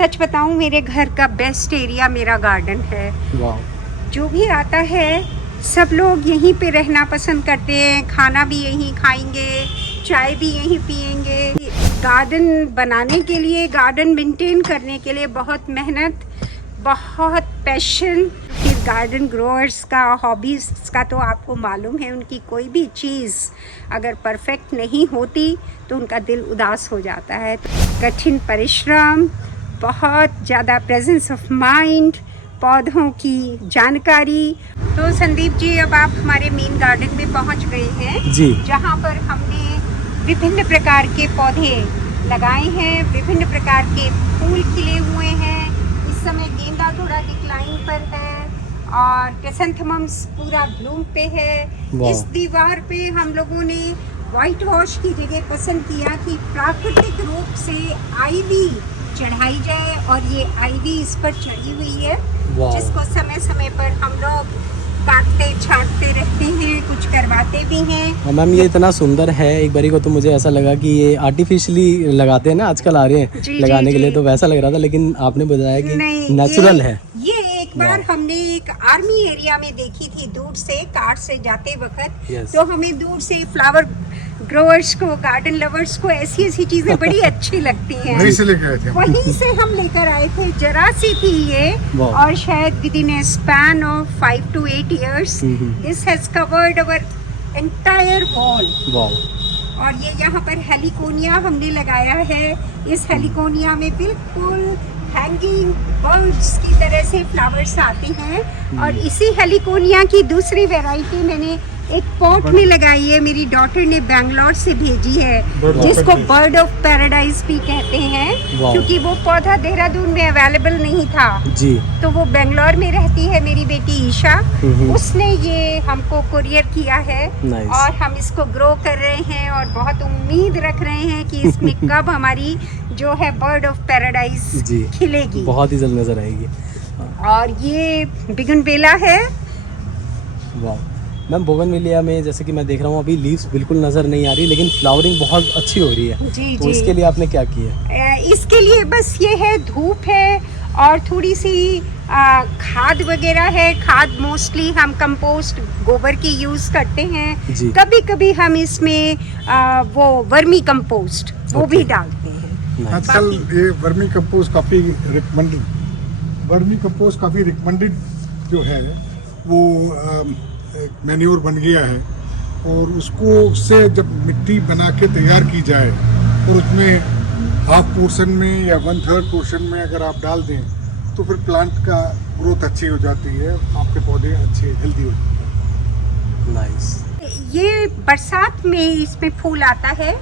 सच बताऊं, मेरे घर का बेस्ट एरिया मेरा गार्डन है। जो भी आता है सब लोग यहीं पे रहना पसंद करते हैं, खाना भी यहीं खाएंगे, चाय भी यहीं पिएंगे। गार्डन बनाने के लिए, गार्डन मेंटेन करने के लिए बहुत मेहनत, बहुत पैशन। फिर गार्डन ग्रोअर्स का, हॉबीज का तो आपको मालूम है, उनकी कोई भी चीज़ अगर परफेक्ट नहीं होती तो उनका दिल उदास हो जाता है। कठिन परिश्रम, बहुत ज़्यादा प्रेजेंस ऑफ माइंड, पौधों की जानकारी। तो संदीप जी, अब आप हमारे मेन गार्डन में पहुंच गए हैं जी, जहां पर हमने विभिन्न प्रकार के पौधे लगाए हैं, विभिन्न प्रकार के फूल खिले हुए हैं। इस समय गेंदा थोड़ा डिक्लाइन पर है और क्रिसैंथेमम्स पूरा ब्लूम पे है। इस दीवार पे हम लोगों ने व्हाइट वॉश की जगह पसंद किया कि प्राकृतिक रूप से आईवी चढ़ाई जाए, और ये आईवी इस पर चढ़ी हुई है, जिसको समय समय पर हम लोग काटते छांटते रहते हैं, कुछ करवाते भी हैं। मैम, ये इतना सुंदर है, एक बारी को तो मुझे ऐसा लगा कि ये आर्टिफिशियली लगाते हैं ना, आजकल आ रहे हैं लगाने के लिए, तो वैसा लग रहा था, लेकिन आपने बताया कि नेचुरल है। ये एक बार हमने एक आर्मी एरिया में देखी थी दूर से, कार से जाते वक्त। तो हमें दूर से फ्लावर ग्रोअर्स को, गार्डन लवर्स को ऐसी ऐसी चीजें बड़ी अच्छी लगती हैं। वहीं से लेकर आए थे, वहीं से हम लेकर आए थे। जरा सी थी ये, और शायद with in A span of 5 to 8 years this has covered our entire wall. और ये यहाँ पर हेलिकोनिया हमने लगाया है। इस हेलिकोनिया में बिल्कुल हैंगिंग बर्ड्स की तरह से फ्लावर्स आते हैं, और इसी हेलिकोनिया की दूसरी वैरायटी मैंने एक पॉट में लगाई है, मेरी डॉटर ने बैंगलोर से भेजी है, जिसको बर्ड ऑफ पैराडाइज भी कहते हैं, क्योंकि वो पौधा देहरादून में अवेलेबल नहीं था जी। तो वो बैंगलोर में रहती है मेरी बेटी ईशा, उसने ये हमको कुरियर किया है, और हम इसको ग्रो कर रहे हैं और बहुत उम्मीद रख रहे हैं कि इसमें कब हमारी जो है बर्ड ऑफ पैराडाइज खिलेगी। बहुत ही जल्द नजर आएगी। और ये बिगनवेला है। मैम, बोगनविलिया में जैसे कि मैं देख रहा हूँ अभी लीव्स बिल्कुल नज़र नहीं आ रही, लेकिन फ्लावरिंग बहुत अच्छी हो रही है। जी, तो इसके लिए आपने क्या किया? इसके लिए बस ये है, धूप है और थोड़ी सी खाद वगैरह है। खाद मोस्टली हम कंपोस्ट, गोबर की यूज़ करते हैं। कभी कभी हम इसमें वो वर्मी कंपोस्ट वो भी डालते हैं। आजकल ये वर्मी कंपोस्ट काफ़ी रिकमेंडेड जो है वो मैन्योर बन गया है, और उसको उससे जब मिट्टी बना के तैयार की जाए और उसमें हाफ पोर्शन में या 1/3 पोर्शन में अगर आप डाल दें तो फिर प्लांट का ग्रोथ अच्छी हो जाती है, आपके पौधे अच्छे हेल्दी हो जाते हैं। नाइस। ये बरसात में इसमें फूल आता है,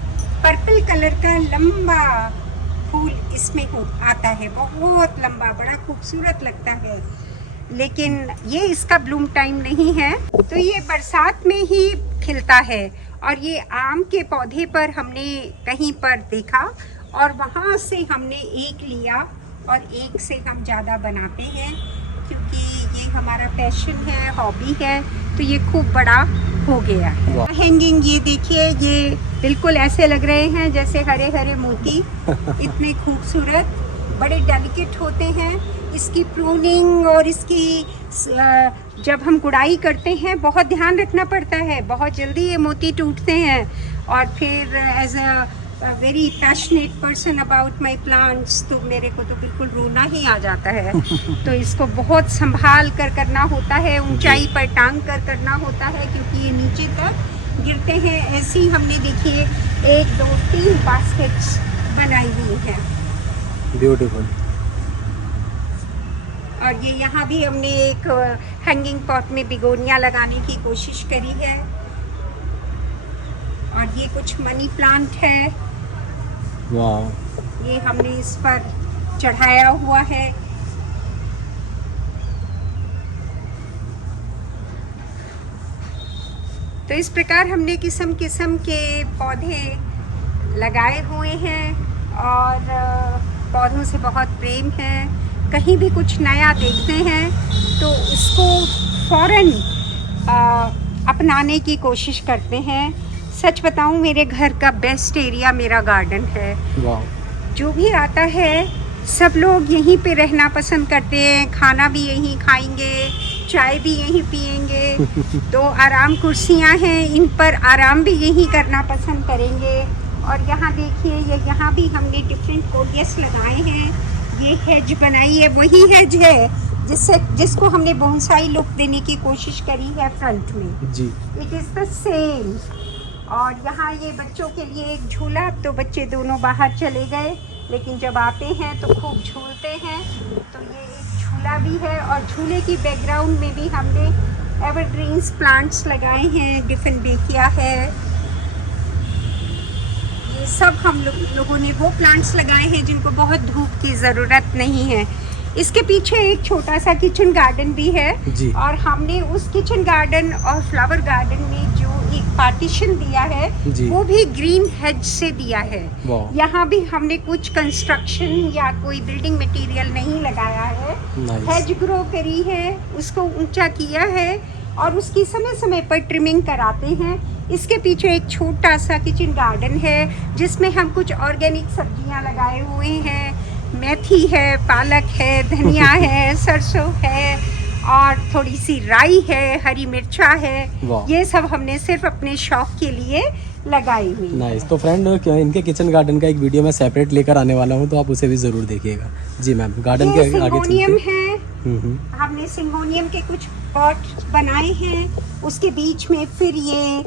पर्पल कलर का लंबा फूल इसमें आता है, बहुत लंबा, बड़ा खूबसूरत लगता है, लेकिन ये इसका ब्लूम टाइम नहीं है, तो ये बरसात में ही खिलता है। और ये आम के पौधे पर हमने कहीं पर देखा और वहाँ से हमने एक लिया, और एक से हम ज़्यादा बनाते हैं, क्योंकि ये हमारा पैशन है, हॉबी है, तो ये खूब बड़ा हो गया है। हैंगिंग ये देखिए, ये बिल्कुल ऐसे लग रहे हैं जैसे हरे हरे मोती, इतने खूबसूरत, बड़े डेलिकेट होते हैं। इसकी प्रूनिंग और इसकी जब हम गुड़ाई करते हैं बहुत ध्यान रखना पड़ता है, बहुत जल्दी ये मोती टूटते हैं। और फिर as a very passionate person about my plants, तो मेरे को तो बिल्कुल रोना ही आ जाता है। तो इसको बहुत संभाल कर करना होता है, ऊंचाई पर टांग कर करना होता है, क्योंकि ये नीचे तक गिरते हैं। ऐसी हमने देखिए 1 2 3 बास्केट्स बनाई हुई हैं। ब्यूटीफुल। और ये यहाँ भी हमने एक हैंगिंग पॉट में बिगोनिया लगाने की कोशिश करी है, और ये कुछ मनी प्लांट है। वाह। ये हमने इस पर चढ़ाया हुआ है। तो इस प्रकार हमने किस्म किस्म के पौधे लगाए हुए हैं, और पौधों से बहुत प्रेम है। कहीं भी कुछ नया देखते हैं तो उसको फौरन अपनाने की कोशिश करते हैं। सच बताऊं, मेरे घर का बेस्ट एरिया मेरा गार्डन है। जो भी आता है सब लोग यहीं पे रहना पसंद करते हैं, खाना भी यहीं खाएंगे, चाय भी यहीं पिएंगे। तो आराम कुर्सियां हैं, इन पर आराम भी यहीं करना पसंद करेंगे। और यहाँ देखिए, ये यहाँ भी हमने डिफरेंट कोरियस लगाए हैं। ये हेज बनाई है, वही हेज है जिसको हमने बोनसाई लुक देने की कोशिश करी है फ्रंट में जी। It is the same. और यहाँ ये बच्चों के लिए एक झूला, तो बच्चे दोनों बाहर चले गए, लेकिन जब आते हैं तो खूब झूलते हैं। तो ये एक झूला भी है, और झूले की बैकग्राउंड में भी हमने एवरग्रीन्स प्लांट्स लगाए हैं, डिफरेंट बेकिया है। ये सब हम लोगों ने वो प्लांट्स लगाए हैं जिनको बहुत धूप की ज़रूरत नहीं है। इसके पीछे एक छोटा सा किचन गार्डन भी है जी। और हमने उस किचन गार्डन और फ्लावर गार्डन में जो एक पार्टीशन दिया है जी। वो भी ग्रीन हेज से दिया है। वाह। यहाँ भी हमने कुछ कंस्ट्रक्शन या कोई बिल्डिंग मटेरियल नहीं लगाया है। नाइस। हेज ग्रो करी है, उसको ऊंचा किया है और उसकी समय समय पर ट्रिमिंग कराते हैं। इसके पीछे एक छोटा सा किचन गार्डन है जिसमें हम कुछ ऑर्गेनिक सब्जियां लगाए हुए हैं। मेथी है, पालक है, धनिया है, सरसों है और थोड़ी सी राई है, हरी मिर्चा है। ये सब हमने सिर्फ अपने शौक के लिए लगाई हुई। नाइस। तो फ्रेंड, इनके किचन गार्डन का एक वीडियो मैं सेपरेट लेकर आने वाला हूँ, तो आप उसे भी जरूर देखिएगा। जी मैम, गार्डन के आगे सिंगोनियम चलते है। हमने सिंगोनियम के कुछ पॉट बनाए हैं, उसके बीच में फिर ये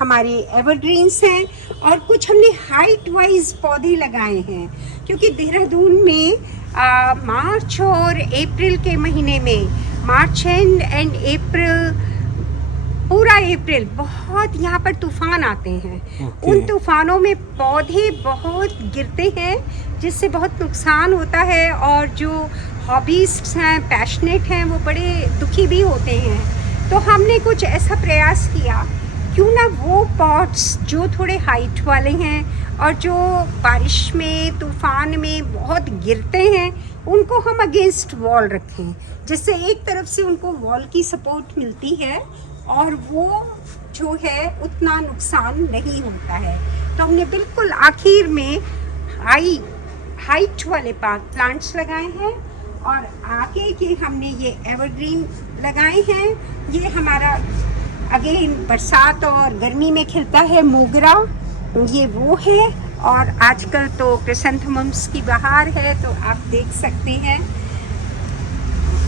हमारे एवरग्रीन्स हैं और कुछ हमने हाइट वाइज पौधे लगाए हैं, क्योंकि देहरादून में मार्च और अप्रैल के महीने में, मार्च एंड अप्रैल, पूरा अप्रैल बहुत यहाँ पर तूफान आते हैं। उन तूफानों में पौधे बहुत गिरते हैं, जिससे बहुत नुकसान होता है और जो हॉबीस्ट हैं, पैशनेट हैं, वो बड़े दुखी भी होते हैं। तो हमने कुछ ऐसा प्रयास किया, क्यों ना वो पॉट्स जो थोड़े हाइट वाले हैं और जो बारिश में, तूफान में बहुत गिरते हैं, उनको हम अगेंस्ट वॉल रखें, जिससे एक तरफ से उनको वॉल की सपोर्ट मिलती है और वो जो है उतना नुकसान नहीं होता है। तो हमने बिल्कुल आखिर में हाइट वाले प्लांट्स लगाए हैं और आगे के हमने ये एवरग्रीन लगाए हैं। ये हमारा अगेन बरसात और गर्मी में खिलता है मोगरा, ये वो है। और आजकल तो क्रिसैंथेमम्स की बहार है, तो आप देख सकते हैं।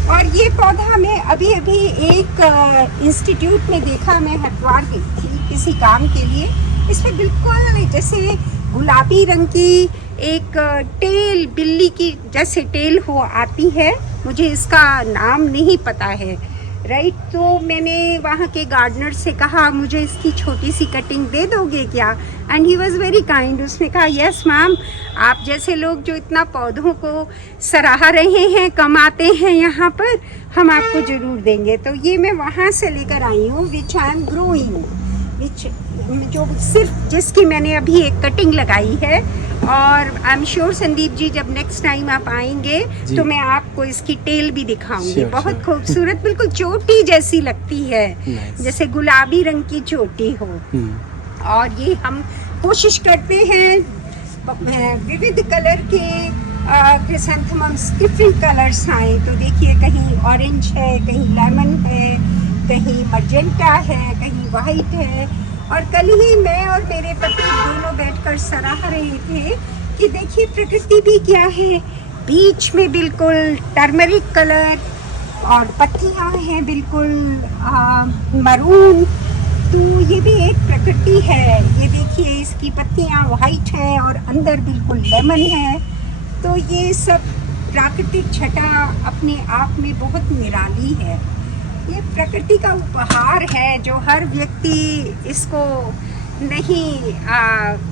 और ये पौधा मैं अभी एक इंस्टीट्यूट में देखा, मैं हरिद्वार गई थी किसी काम के लिए। इसमें बिल्कुल जैसे गुलाबी रंग की एक टेल, बिल्ली की जैसे टेल हो आती है, मुझे इसका नाम नहीं पता है, राइट। तो मैंने वहाँ के गार्डनर से कहा, मुझे इसकी छोटी सी कटिंग दे दोगे क्या? And he was very kind. उसने कहा, यस मैम, आप जैसे लोग जो इतना पौधों को सराह रहे हैं, कम आते हैं यहाँ पर, हम आपको ज़रूर देंगे। तो ये मैं वहाँ से लेकर आई हूँ, विच आई एम ग्रोइंग, जो सिर्फ जिसकी मैंने अभी एक कटिंग लगाई है। और I am sure Sandeep ji, जब नेक्स्ट टाइम आप आएंगे तो मैं आपको इसकी टेल भी दिखाऊंगी। बहुत खूबसूरत, बिल्कुल चोटी जैसी लगती है, जैसे गुलाबी रंग की चोटी हो। और ये हम कोशिश करते हैं विविध कलर के क्रिसैंथेमम्स, डिफरेंट कलर्स आए। तो देखिए, कहीं ऑरेंज है, कहीं लेमन है, कहीं मजेंटा है, कहीं वाइट है। और कल ही मैं और मेरे पति दोनों बैठकर सराह रहे थे कि देखिए प्रकृति भी क्या है, बीच में बिल्कुल टर्मरिक कलर और पत्तियां हैं बिल्कुल मरून। तो ये भी एक प्रकृति है। ये देखिए, इसकी पत्तियां वाइट हैं और अंदर बिल्कुल लेमन है। तो ये सब प्राकृतिक छटा अपने आप में बहुत निराली है। ये प्रकृति का उपहार है जो हर व्यक्ति इसको नहीं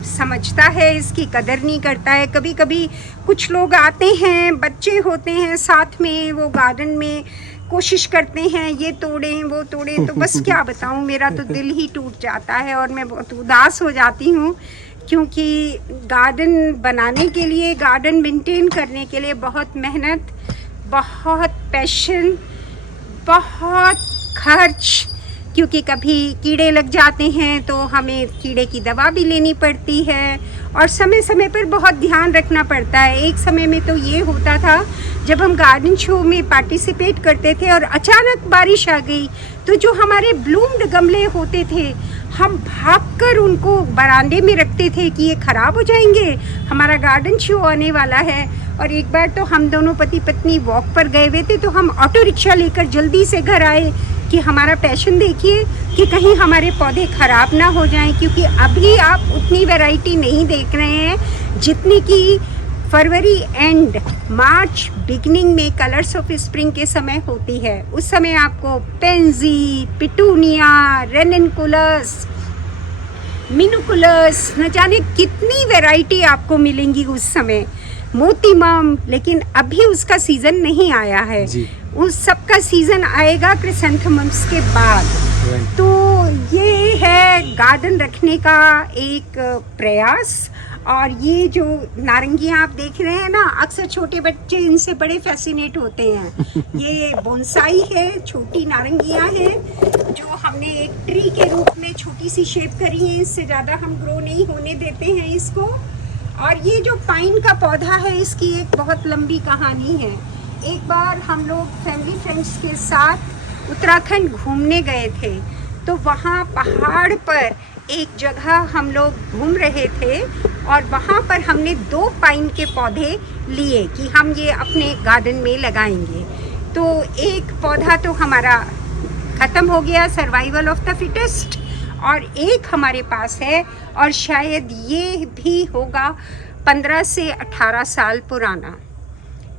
समझता है, इसकी कदर नहीं करता है। कभी कभी कुछ लोग आते हैं, बच्चे होते हैं साथ में, वो गार्डन में कोशिश करते हैं ये तोड़ें वो तोड़ें, तो बस क्या बताऊं, मेरा तो दिल ही टूट जाता है और मैं बहुत उदास हो जाती हूँ। क्योंकि गार्डन बनाने के लिए, गार्डन मेंटेन करने के लिए बहुत मेहनत, बहुत पैशन, बहुत खर्च क्योंकि कभी कीड़े लग जाते हैं तो हमें कीड़े की दवा भी लेनी पड़ती है और समय समय पर बहुत ध्यान रखना पड़ता है। एक समय में तो ये होता था जब हम गार्डन शो में पार्टिसिपेट करते थे और अचानक बारिश आ गई तो जो हमारे ब्लूम्ड गमले होते थे हम भागकर उनको बरामदे में रखते थे कि ये ख़राब हो जाएंगे, हमारा गार्डन शो आने वाला है। और एक बार तो हम दोनों पति पत्नी वॉक पर गए हुए थे तो हम ऑटो रिक्शा लेकर जल्दी से घर आए कि हमारा पैशन देखिए कि कहीं हमारे पौधे ख़राब ना हो जाएं, क्योंकि अभी आप उतनी वैरायटी नहीं देख रहे हैं जितनी कि फरवरी एंड मार्च बिगनिंग में कलर्स ऑफ स्प्रिंग के समय होती है। उस समय आपको पेंजी, पिटूनिया, रेनिनकुलस, मिनुकुलस, न जाने कितनी वैरायटी आपको मिलेंगी उस समय, मोतीमम। लेकिन अभी उसका सीज़न नहीं आया है जी। उस सब का सीज़न आएगा क्रिसेंथेमम्स के बाद। तो ये है गार्डन रखने का एक प्रयास। और ये जो नारंगियाँ आप देख रहे हैं ना, अक्सर छोटे बच्चे इनसे बड़े फैसिनेट होते हैं। ये बोनसाई है, छोटी नारंगियाँ हैं जो हमने एक ट्री के रूप में छोटी सी शेप करी है, इससे ज़्यादा हम ग्रो नहीं होने देते हैं इसको। और ये जो पाइन का पौधा है इसकी एक बहुत लंबी कहानी है। एक बार हम लोग फैमिली फ्रेंड्स के साथ उत्तराखंड घूमने गए थे तो वहाँ पहाड़ पर एक जगह हम लोग घूम रहे थे और वहाँ पर हमने 2 पाइन के पौधे लिए कि हम ये अपने गार्डन में लगाएंगे। तो एक पौधा तो हमारा ख़त्म हो गया, सर्वाइवल ऑफ द फिटेस्ट, और एक हमारे पास है और शायद ये भी होगा 15 से 18 साल पुराना।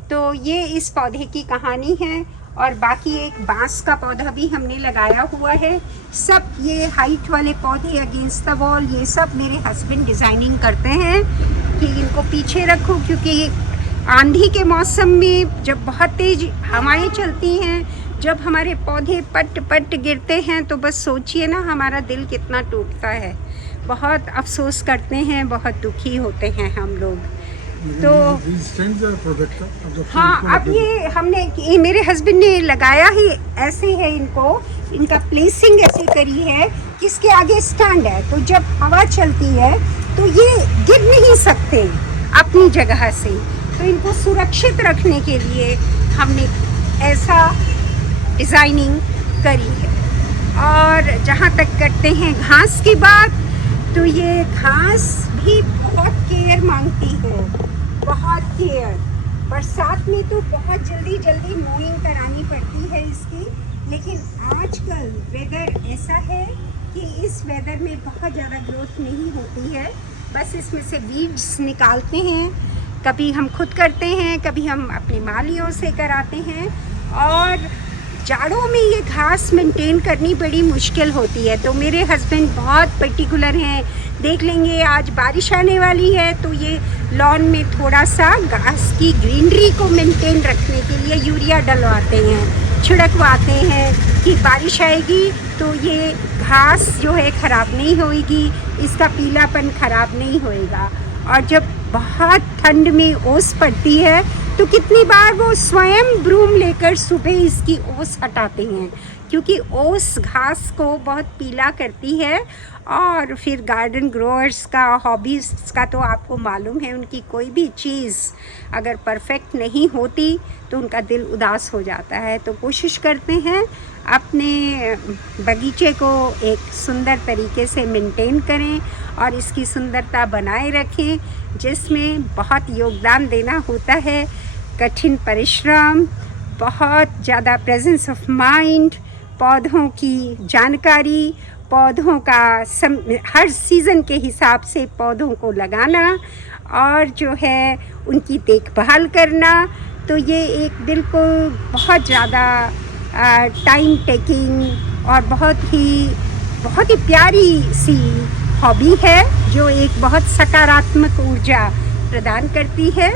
तो ये इस पौधे की कहानी है। और बाकी एक बांस का पौधा भी हमने लगाया हुआ है। सब ये हाइट वाले पौधे अगेंस्ट द वॉल ये सब मेरे हस्बैंड डिज़ाइनिंग करते हैं कि इनको पीछे रखो, क्योंकि आंधी के मौसम में जब बहुत तेज हवाएं चलती हैं, जब हमारे पौधे पट पट गिरते हैं तो बस सोचिए ना हमारा दिल कितना टूटता है। बहुत अफसोस करते हैं, बहुत दुखी होते हैं हम लोग। तो हाँ, अब ये हमने ये मेरे हस्बैंड ने लगाया ही ऐसे है, इनका प्लेसिंग ऐसे करी है कि इसके आगे स्टैंड है, तो जब हवा चलती है तो ये गिर नहीं सकते अपनी जगह से। तो इनको सुरक्षित रखने के लिए हमने ऐसा डिज़ाइनिंग करी है। और जहाँ तक करते हैं घास की बात, तो ये घास भी बहुत केयर मांगती है, बहुत केयर। बरसात में तो बहुत जल्दी मोइंग करानी पड़ती है इसकी, लेकिन आजकल वेदर ऐसा है कि इस वेदर में बहुत ज़्यादा ग्रोथ नहीं होती है। बस इसमें से बीड्स निकालते हैं, कभी हम खुद करते हैं, कभी हम अपने मालियों से कराते हैं। और जाड़ों में ये घास मेंटेन करनी बड़ी मुश्किल होती है, तो मेरे हस्बैंड बहुत पर्टिकुलर हैं। देख लेंगे आज बारिश आने वाली है तो ये लॉन में थोड़ा सा घास की ग्रीनरी को मेंटेन रखने के लिए यूरिया डलवाते हैं, छिड़कवाते हैं कि बारिश आएगी तो ये घास जो है ख़राब नहीं होएगी, इसका पीलापन ख़राब नहीं होएगा। और जब बहुत ठंड में ओस पड़ती है तो कितनी बार वो स्वयं ब्रूम लेकर सुबह इसकी ओस हटाते हैं, क्योंकि ओस घास को बहुत पीला करती है। और फिर गार्डन ग्रोअर्स का हॉबीज़ का तो आपको मालूम है, उनकी कोई भी चीज़ अगर परफेक्ट नहीं होती तो उनका दिल उदास हो जाता है। तो कोशिश करते हैं अपने बगीचे को एक सुंदर तरीके से मेंटेन करें और इसकी सुंदरता बनाए रखें, जिसमें बहुत योगदान देना होता है, कठिन परिश्रम, बहुत ज़्यादा प्रेजेंस ऑफ माइंड, पौधों की जानकारी, पौधों का हर सीज़न के हिसाब से पौधों को लगाना और जो है उनकी देखभाल करना। तो ये एक बिल्कुल बहुत ज़्यादा टाइम टेकिंग और बहुत ही प्यारी सी हॉबी है, जो एक बहुत सकारात्मक ऊर्जा प्रदान करती है।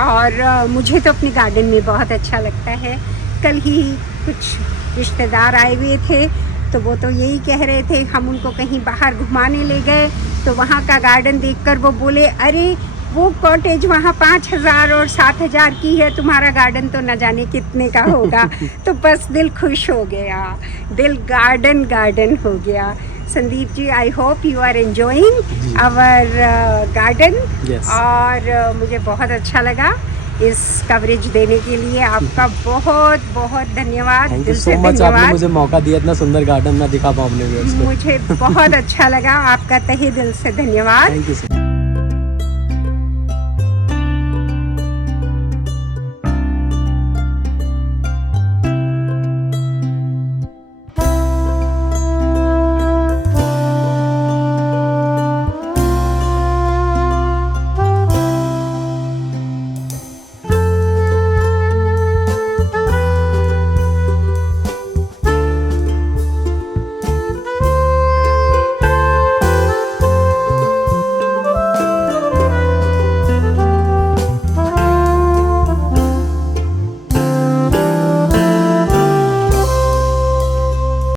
और मुझे तो अपने गार्डन में बहुत अच्छा लगता है। कल ही कुछ रिश्तेदार आए हुए थे तो वो तो यही कह रहे थे, हम उनको कहीं बाहर घुमाने ले गए तो वहाँ का गार्डन देखकर वो बोले, अरे वो कॉटेज वहाँ 5,000 और 7,000 की है, तुम्हारा गार्डन तो न जाने कितने का होगा। तो बस दिल खुश हो गया, दिल गार्डन गार्डन हो गया। Sandeep ji, I hope you are enjoying our garden. और मुझे बहुत अच्छा लगा इस कवरेज देने के लिए। आपका बहुत बहुत धन्यवाद, दिल से धन्यवाद। आपने मुझे मौका दिया इतना सुंदर गार्डन ना दिखा पाऊँ अपने व्यूअर्स को। मुझे बहुत अच्छा लगा, आपका तहे दिल से धन्यवाद। Thank you sir.